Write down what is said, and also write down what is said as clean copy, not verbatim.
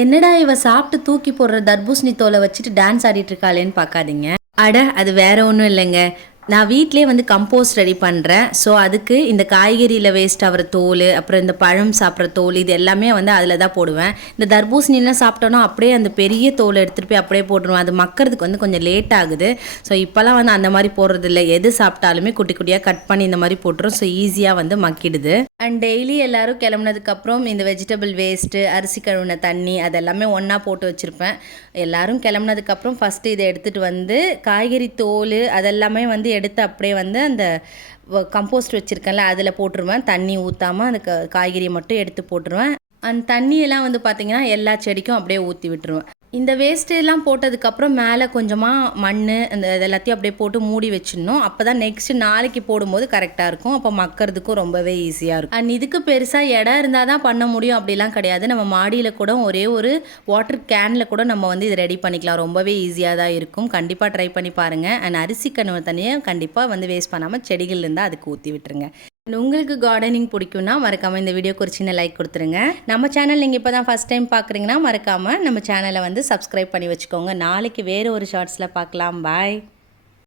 என்னடா இவ சாப்பிட்டு தூக்கி போடுற தர்பூசணி தோலை வச்சுட்டு டான்ஸ் ஆடிட்டு இருக்காளேன்னு பார்க்காதீங்க. அட அது வேற ஒன்றும் இல்லைங்க. நான் வீட்டிலே வந்து கம்போஸ்ட் ரெடி பண்ணுறேன். ஸோ அதுக்கு இந்த காய்கறியில் வேஸ்ட் ஆகிற தோல், அப்புறம் இந்த பழம் சாப்பிட்ற தோல், இது எல்லாமே வந்து அதில் தான் போடுவேன். இந்த தர்பூசணிலாம் சாப்பிட்டோன்னா அப்படியே அந்த பெரிய தோலை எடுத்துகிட்டு போய் அப்படியே போட்டுருவேன். அது மக்கறதுக்கு வந்து கொஞ்சம் லேட் ஆகுது. ஸோ இப்போலாம் வந்து அந்த மாதிரி போடுறதில்ல. எது சாப்பிட்டாலுமே குட்டி குட்டியாக கட் பண்ணி இந்த மாதிரி போட்டுரும். ஸோ ஈஸியாக வந்து மக்கிடுது. அண்ட் டெய்லி எல்லோரும் கிளம்புனதுக்கப்புறம் இந்த வெஜிடபிள் வேஸ்ட்டு, அரிசி கழுவின தண்ணி அதெல்லாமே ஒன்றா போட்டு வச்சுருப்பேன். எல்லோரும் கிளம்புனதுக்கப்புறம் ஃபஸ்ட்டு இதை எடுத்துகிட்டு வந்து காய்கறி தோல் அதெல்லாமே வந்து எடுத்து அப்படியே வந்து அந்த கம்போஸ்ட் வச்சுருக்கேன்ல அதில் போட்டுருவேன். தண்ணி ஊற்றாமல் அந்த காய்கறியை மட்டும் எடுத்து போட்டுருவேன். அந்த தண்ணியெல்லாம் வந்து பார்த்திங்கன்னா எல்லா செடிக்கும் அப்படியே ஊற்றி விட்டுருவேன். இந்த வேஸ்ட்டெல்லாம் போட்டதுக்கப்புறம் மேலே கொஞ்சமாக மண் அந்த எல்லாத்தையும் அப்படியே போட்டு மூடி வச்சிடணும். அப்போ தான் நெக்ஸ்ட்டு நாளைக்கு போடும்போது கரெக்டாக இருக்கும். அப்போ மக்கறதுக்கும் ரொம்பவே ஈஸியாக இருக்கும். அண்ட் இதுக்கு பெருசாக இடம் இருந்தால் தான் பண்ண முடியும் அப்படிலாம் கிடையாது. நம்ம மாடியில் கூட ஒரே ஒரு வாட்டர் கேனில் கூட நம்ம வந்து இதை ரெடி பண்ணிக்கலாம். ரொம்பவே ஈஸியாக தான் இருக்கும். கண்டிப்பாக ட்ரை பண்ணி பாருங்கள். அண்ட் அரிசி கழுவின தண்ணியை கண்டிப்பாக வந்து வேஸ்ட் பண்ணாமல் செடிகள் இருந்தால் அதுக்கு ஊற்றி விட்டுருங்க. உங்களுக்கு கார்டனிங் பிடிக்கும்னா மறக்காமல் இந்த வீடியோக்கு ஒரு சின்ன லைக் கொடுத்துருங்க. நம்ம சேனல் நீங்கள் இப்போ தான் ஃபஸ்ட் டைம் பார்க்குறீங்கன்னா மறக்காமல் நம்ம சேனலை வந்து சப்ஸ்கிரைப் பண்ணி வச்சுக்கோங்க. நாளைக்கு வேறு ஒரு ஷார்ட்ஸில் பார்க்கலாம். பாய்.